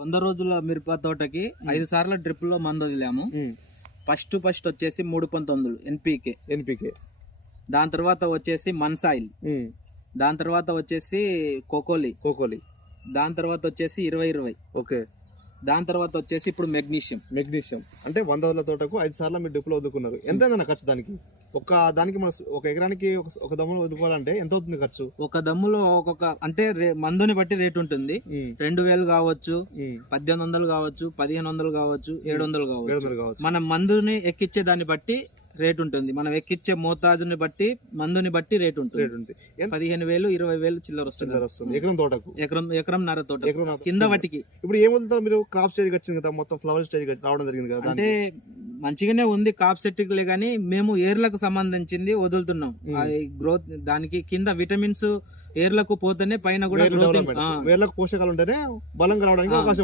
100 రోజుల మిరప తోటకి 5 సార్లు డ్రిప్ లో మందు వదిలాము. ఫస్ట్ వచ్చేసి 319 ఎన్పికే, దాని తర్వాత వచ్చేసి మన్సాయిల్, దాని తర్వాత వచ్చేసి కోకోలి, దాని తర్వాత వచ్చేసి 20-20, ఓకే, దాని తర్వాత వచ్చేసి ఇప్పుడు మెగ్నీషియం. అంటే 100 రోజుల తోటకు 5 సార్లు మీరు డ్రిప్ లో వదులుకున్నారు. ఎంత అయిందన్న ఖర్చు దానికి? దానికి మన ఒక ఎకరానికి ఒక దమ్ములో వదులుకోవాలంటే ఎంత అవుతుంది ఖర్చు? ఒక దమ్ములో ఒక్కొక్క అంటే మందుని బట్టి రేట్ ఉంటుంది. 2000 కావచ్చు, 1800 కావచ్చు, 1500 కావచ్చు, 700 కావచ్చు. మనం మందుని ఎక్కిచ్చే దాన్ని బట్టి రేట్ ఉంటుంది. మనం ఎక్కిచ్చే మోతాజుని బట్టి మందుని బట్టి రేట్ ఉంటుంది. 15,000 20,000 చిల్లర వస్తుంది ఎకరం తోటకు, ఎకరంన్నర తోట కింద వాటికి. ఇప్పుడు ఏం వదులుతారు మీరు? క్రాప్ స్టేజ్ వచ్చింది కదా, మొత్తం ఫ్లవర్ స్టేజ్ రావడం జరిగింది కదా, అంటే మంచిగానే ఉంది కాప్ సెట్లే, కానీ మేము ఏర్లకు సంబంధించింది వదులుతున్నాం. అది గ్రోత్ దానికి కింద విటమిన్స్ ఏర్లకు పోతేనే పైన కూడా వేర్లకు పోషకాలు ఉంటేనే బలంగా రావడానికి అవకాశం